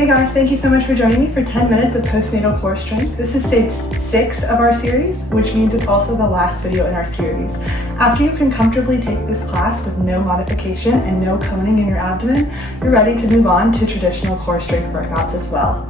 Hey guys, thank you so much for joining me for 10 minutes of Postnatal Core Strength. This is stage 6 of our series, which means it's also the last video in our series. After you can comfortably take this class with no modification and no coning in your abdomen, you're ready to move on to traditional core strength workouts as well.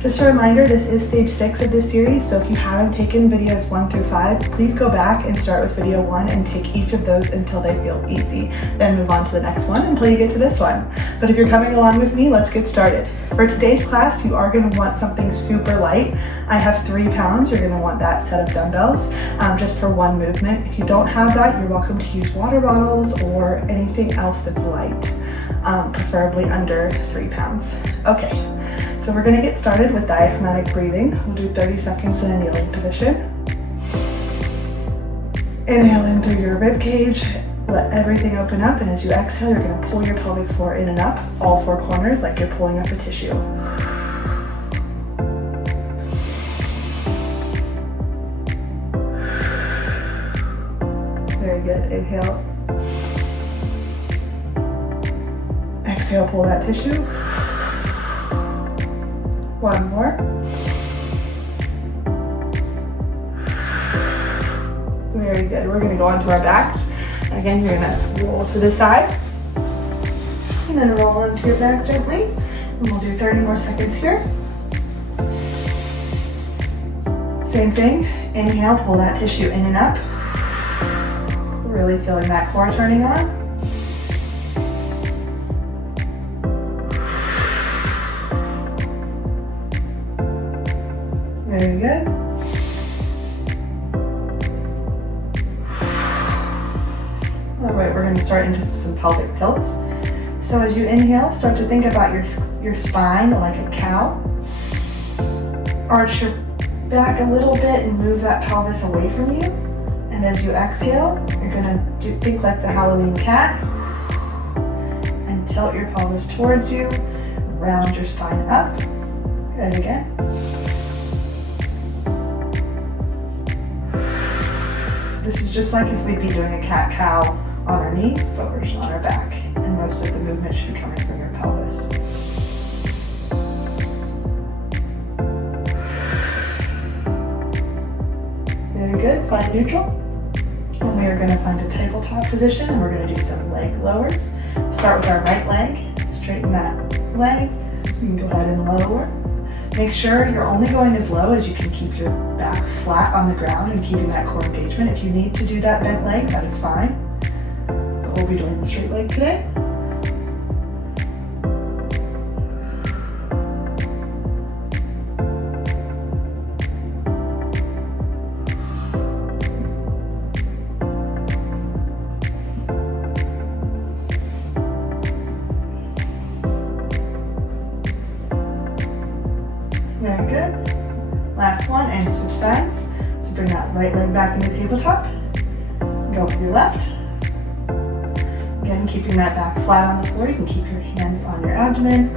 Just a reminder, this is stage 6 of this series, so if you haven't taken videos 1 through 5, please go back and start with video 1 and take each of those until they feel easy. Then move on to the next one until you get to this one. But if you're coming along with me, let's get started. For today's class, you are going to want something super light. I have 3 pounds. You're going to want that set of dumbbells just for one movement. If you don't have that, you're welcome to use water bottles or anything else that's light, preferably under 3 pounds. Okay, so we're going to get started with diaphragmatic breathing. We'll do 30 seconds in a kneeling position. Inhale in through your rib cage. Let everything open up, and as you exhale, you're going to pull your pelvic floor in and up, all 4 corners, like you're pulling up a tissue. Very good. Inhale. Exhale, pull that tissue. One more. Very good. We're going to go onto our backs. Again, you're going to roll to the side and then roll onto your back gently. And we'll do 30 more seconds here. Same thing. Inhale, pull that tissue in and up. Really feeling that core turning on. Very good. All right, we're going to start into some pelvic tilts. So as you inhale, start to think about your spine like a cow. Arch your back a little bit and move that pelvis away from you. And as you exhale, you're going to think like the Halloween cat and tilt your pelvis towards you, round your spine up. Good, again. This is just like if we'd be doing a cat-cow on our knees, but we're just on our back. And most of the movement should be coming from your pelvis. Very good, find neutral. And we are going to find a tabletop position, and we're going to do some leg lowers. Start with our right leg, straighten that leg. You can go ahead and lower. Make sure you're only going as low as you can keep your back flat on the ground and keeping that core engagement. If you need to do that bent leg, that is fine. But we'll be doing the straight leg today. Very good. Last one, and switch sides. So bring that right leg back in the tabletop. Go with your left. Again, keeping that back flat on the floor. You can keep your hands on your abdomen,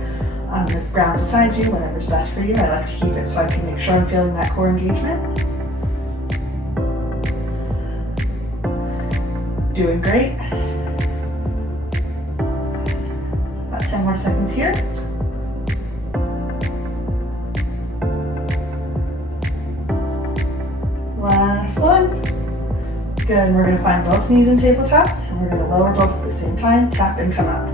on the ground beside you, whatever's best for you. I like to keep it so I can make sure I'm feeling that core engagement. Doing great. About 10 more seconds here. Last one. Good, and we're going to find both knees in tabletop, and we're going to lower both at the same time, tap and come up.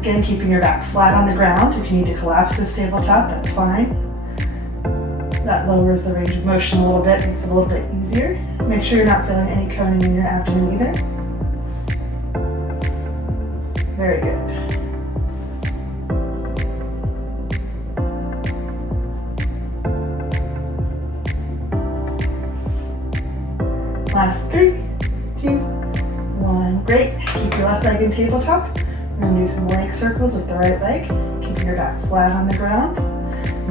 Again, keeping your back flat on the ground. If you need to collapse this tabletop, that's fine. That lowers the range of motion a little bit, makes it a little bit easier. Make sure you're not feeling any coning in your abdomen either. Very good. Last 3, 2, 1. Great. Keep your left leg in tabletop. We're going to do some leg circles with the right leg. Keeping your back flat on the ground.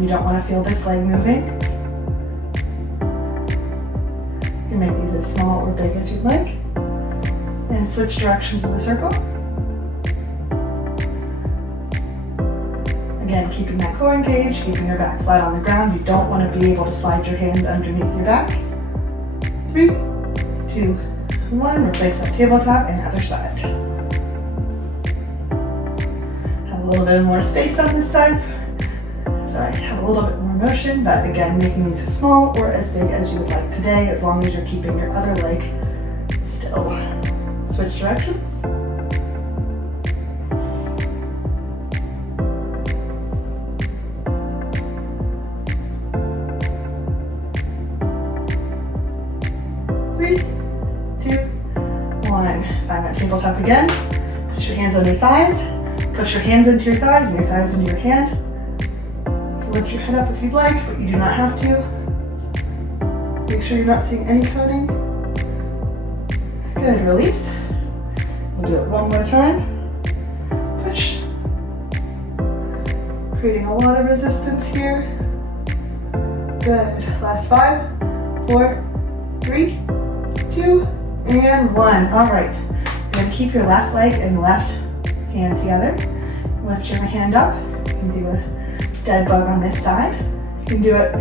You don't want to feel this leg moving. You can make these as small or big as you'd like. And switch directions of the circle. Again, keeping that core engaged, keeping your back flat on the ground. You don't want to be able to slide your hand underneath your back. 3, 2, 1. Replace that tabletop and other side. Have a little bit more space on this side. So So I have a little bit more motion, but again, making these as small or as big as you would like today, as long as you're keeping your other leg still. Switch directions. Three, two, one. Find that tabletop again. Push your hands on your thighs. Push your hands into your thighs and your thighs into your hand. Lift your head up if you'd like, but you do not have to. Make sure you're not seeing any coning. Good, release. We'll do it one more time. Push. Creating a lot of resistance here. Good. Last 5, 4, 3, 2, and 1. All right. You're going to keep your left leg and left hand together. Lift your hand up. You can do a dead bug on this side. You can do it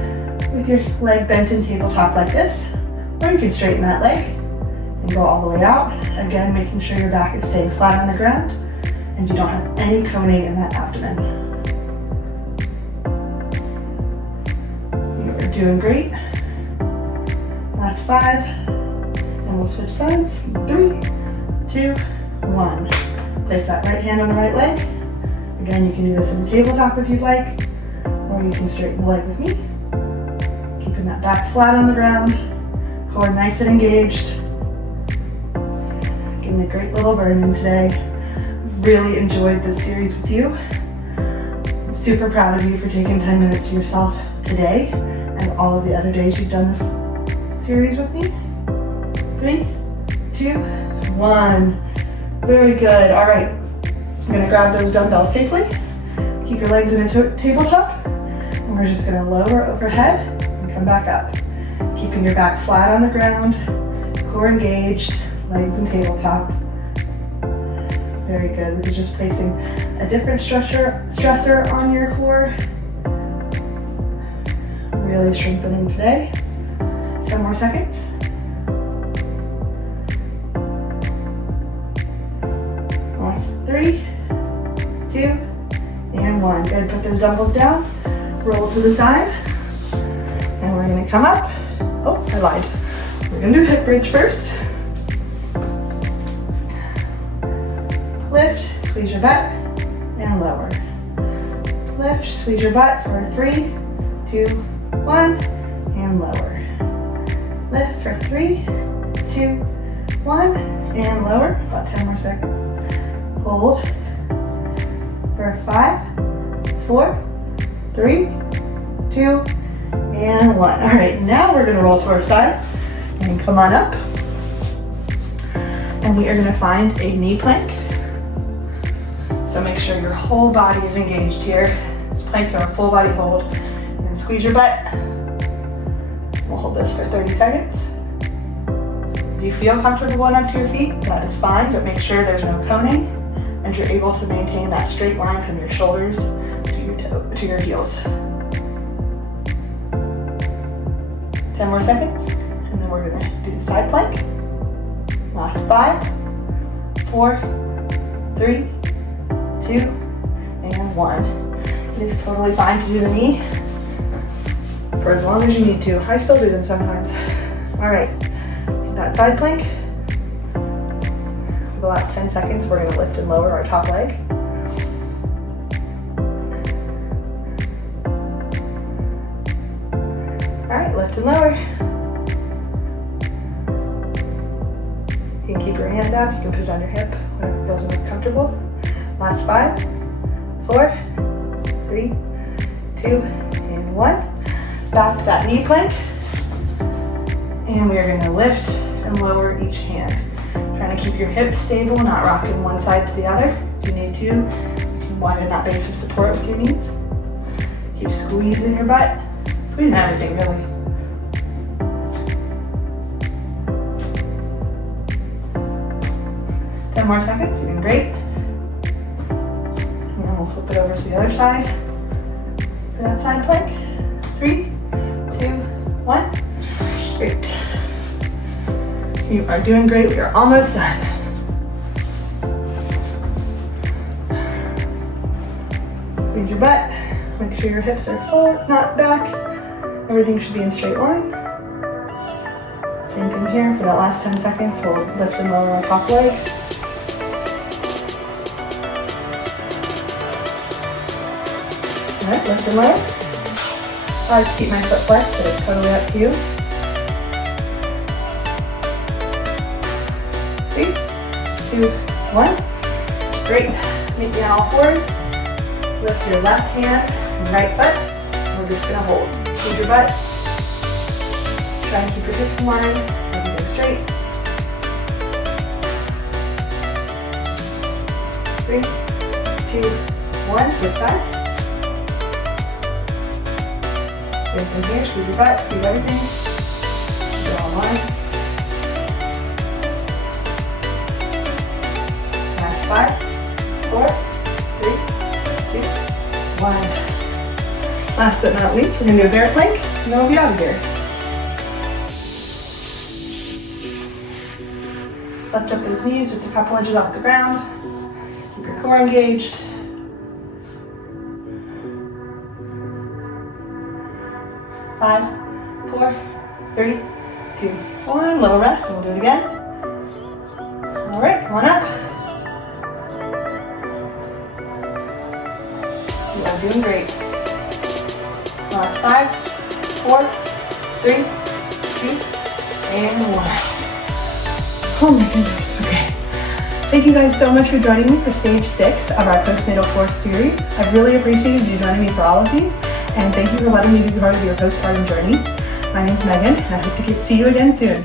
with your leg bent in tabletop like this, or you can straighten that leg and go all the way out. Again, making sure your back is staying flat on the ground and you don't have any coning in that abdomen. You are doing great. Last 5, and we'll switch sides. 3, 2, 1. Place that right hand on the right leg. Again, you can do this in the tabletop if you'd like, or you can straighten the leg with me. Keeping that back flat on the ground, core nice and engaged. Getting a great little burn in today. Really enjoyed this series with you. I'm super proud of you for taking 10 minutes to yourself today and all of the other days you've done this series with me. 3, 2, 1. Very good. All right. I'm going to grab those dumbbells safely. Keep your legs in a tabletop. And we're just going to lower overhead and come back up. Keeping your back flat on the ground, core engaged, legs in tabletop. Very good. This is just placing a different stressor on your core. Really strengthening today. 10 more seconds. Last 3, 2, and 1. Good. Put those dumbbells down. Roll to the side. And we're going to come up. Oh, I lied. We're going to do hip bridge first. Lift, squeeze your butt, and lower. Lift, squeeze your butt for 3, 2, 1, and lower. Lift for 3, 2, 1, and lower. About 10 more seconds. Hold for 5, 4, 3, 2, and 1. All right, now we're going to roll to our side and come on up. And we are going to find a knee plank. So make sure your whole body is engaged here. Planks are a full body hold. And squeeze your butt. We'll hold this for 30 seconds. If you feel comfortable going up to your feet, that is fine, but make sure there's no coning and you're able to maintain that straight line from your shoulders to your heels. 10 more seconds, and then we're gonna do the side plank. Last 5, 4, 3, 2, and 1. It is totally fine to do the knee for as long as you need to. I still do them sometimes. All right, that side plank. For the last 10 seconds, we're gonna lift and lower our top leg. All right, lift and lower. You can keep your hand up, you can put it on your hip, whatever feels most comfortable. Last 5, 4, 3, 2, and 1. Back to that knee plank. And we are going to lift and lower each hand. Trying to keep your hips stable, not rocking one side to the other. If you need to, you can widen that base of support with your knees. Keep squeezing your butt. Squeezing everything, really. More seconds, you're doing great. And then we'll flip it over to the other side for that side plank. 3, 2, 1. Great. You are doing great. We are almost done. Squeeze your butt. Make sure sure your hips are forward, not back. Everything should be in straight line. Same thing here. For that last 10 seconds, we'll lift and lower our top leg. All right, lift and lower. I like to keep my foot flexed, but it's totally up to you. 3, 2, 1. Great. Meet me on all fours. Lift your left hand and right foot. We're just going to hold. Squeeze your butt. Try and keep your hips in line. Maybe go straight. 3, 2, 1. Switch sides. Same thing here. Squeeze your butt. Squeeze everything. Go on line. Last 5, 4, 3, 2, 1. Last but not least, we're going to do a bear plank, and then we'll be out of here. Lift up those knees just a couple inches off the ground. Keep your core engaged. Five, 4, 3, 2, 1. Little rest, and we'll do it again. All right, come on up. You are doing great. Last 5, 4, 3, 2, and 1. Oh my goodness, okay. Thank you guys so much for joining me for stage 6 of our postnatal core series. I really appreciated you joining me for all of these, and thank you for letting me be part of your postpartum journey. My name's Megan, and I hope to see you again soon.